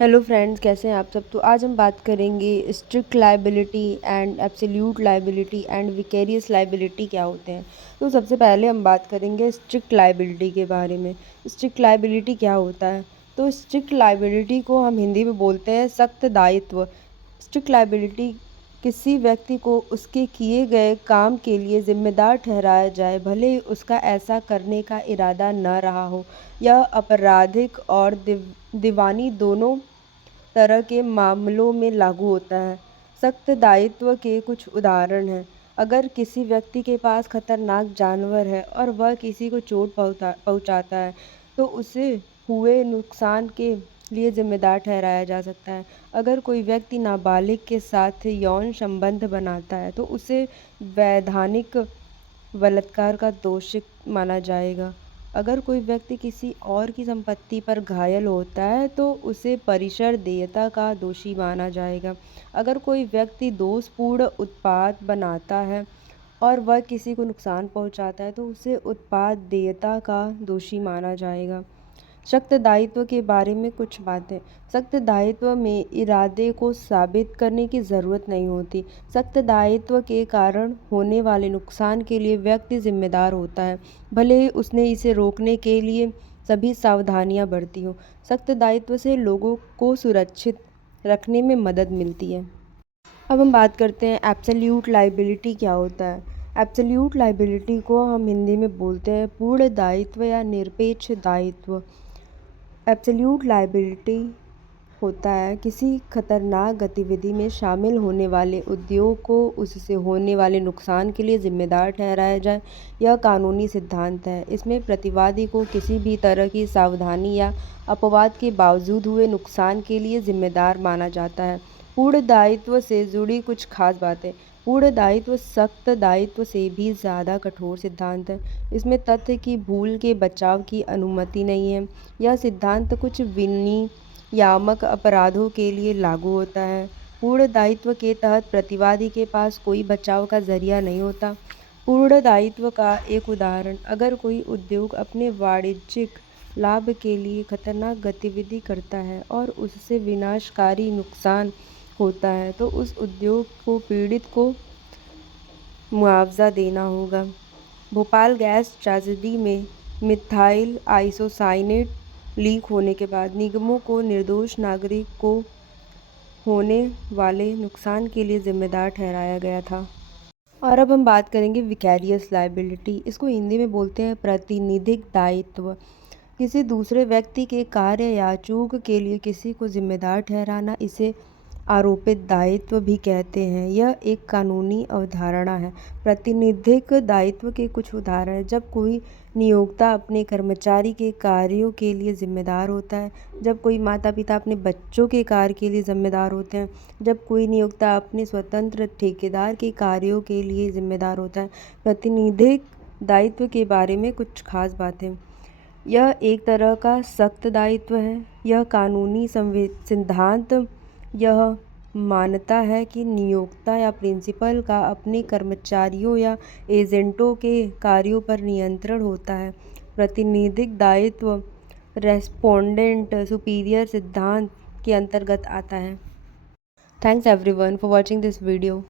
Hello friends, कैसे हैं आप सब। तो आज हम बात करेंगे strict liability and absolute liability and vicarious liability क्या होते हैं। तो सबसे पहले हम बात करेंगे स्ट्रिक्ट लायबिलिटी के बारे में। स्ट्रिक्ट लायबिलिटी क्या होता है। तो स्ट्रिक्ट लायबिलिटी को हम हिंदी में बोलते हैं सख्त दायित्व। स्ट्रिक्ट लायबिलिटी किसी व्यक्ति को उसके किए गए काम के लिए जिम्मेदार ठहराया जाए, भले ही उसका ऐसा करने का इरादा न रहा हो। यह आपराधिक और दीवानी दोनों तरह के मामलों में लागू होता है। सख्त दायित्व के कुछ उदाहरण हैं। अगर किसी व्यक्ति के पास खतरनाक जानवर है और वह किसी को चोट पहुंचाता है, तो उसे हुए नुकसान के लिए जिम्मेदार ठहराया जा सकता है। अगर कोई व्यक्ति नाबालिग के साथ यौन संबंध बनाता है, तो उसे वैधानिक बलात्कार का दोषी माना जाएगा। अगर कोई व्यक्ति किसी और की संपत्ति पर घायल होता है, तो उसे परिसर देयता का दोषी माना जाएगा। अगर कोई व्यक्ति दोषपूर्ण उत्पाद बनाता है और वह किसी को नुकसान पहुंचाता है, तो उसे उत्पाद देयता का दोषी माना जाएगा। सख्त दायित्व के बारे में कुछ बातें। सख्त दायित्व में इरादे को साबित करने की ज़रूरत नहीं होती। सख्त दायित्व के कारण होने वाले नुकसान के लिए व्यक्ति जिम्मेदार होता है, भले ही उसने इसे रोकने के लिए सभी सावधानियां बरती हों। सख्त दायित्व से लोगों को सुरक्षित रखने में मदद मिलती है। अब हम बात करते हैं एब्सोल्यूट लायबिलिटी क्या होता है। एब्सोल्यूट लायबिलिटी को हम हिंदी में बोलते हैं पूर्ण दायित्व या निरपेक्ष दायित्व। एब्सोल्यूट लायबिलिटी होता है किसी खतरनाक गतिविधि में शामिल होने वाले उद्योग को उससे होने वाले नुकसान के लिए जिम्मेदार ठहराया जाए। यह कानूनी सिद्धांत है। इसमें प्रतिवादी को किसी भी तरह की सावधानी या अपवाद के बावजूद हुए नुकसान के लिए जिम्मेदार माना जाता है। पूर्ण दायित्व से जुड़ी कुछ खास बातें। पूर्ण दायित्व सख्त दायित्व से भी ज़्यादा कठोर सिद्धांत है। इसमें तथ्य की भूल के बचाव की अनुमति नहीं है। यह सिद्धांत कुछ विनियामक अपराधों के लिए लागू होता है। पूर्ण दायित्व के तहत प्रतिवादी के पास कोई बचाव का जरिया नहीं होता। पूर्ण दायित्व का एक उदाहरण, अगर कोई उद्योग अपने वाणिज्यिक लाभ के लिए खतरनाक गतिविधि करता है और उससे विनाशकारी नुकसान होता है, तो उस उद्योग को पीड़ित को मुआवजा देना होगा। भोपाल गैस ट्रेजेडी में मिथाइल आइसोसाइनेट लीक होने के बाद निगमों को निर्दोष नागरिक को होने वाले नुकसान के लिए जिम्मेदार ठहराया गया था। और अब हम बात करेंगे विकैरियस लायबिलिटी। इसको हिंदी में बोलते हैं प्रातिनिधिक दायित्व। किसी दूसरे व्यक्ति के कार्य या चूक के लिए किसी को जिम्मेदार ठहराना, इसे आरोपित दायित्व भी कहते हैं। यह एक कानूनी अवधारणा है। प्रातिनिधिक दायित्व के कुछ उदाहरण हैं। जब कोई नियोक्ता अपने कर्मचारी के कार्यों के लिए जिम्मेदार होता है। जब कोई माता पिता अपने बच्चों के कार्य के लिए जिम्मेदार होते हैं। जब कोई नियोक्ता अपने स्वतंत्र ठेकेदार के कार्यों के लिए जिम्मेदार होता है। प्रातिनिधिक दायित्व के बारे में कुछ खास बातें। यह एक तरह का सख्त दायित्व है। यह कानूनी सिद्धांत यह मानता है कि नियोक्ता या प्रिंसिपल का अपने कर्मचारियों या एजेंटों के कार्यों पर नियंत्रण होता है। प्रातिनिधिक दायित्व रेस्पोंडेंट सुपीरियर सिद्धांत के अंतर्गत आता है। Thanks everyone for watching this video.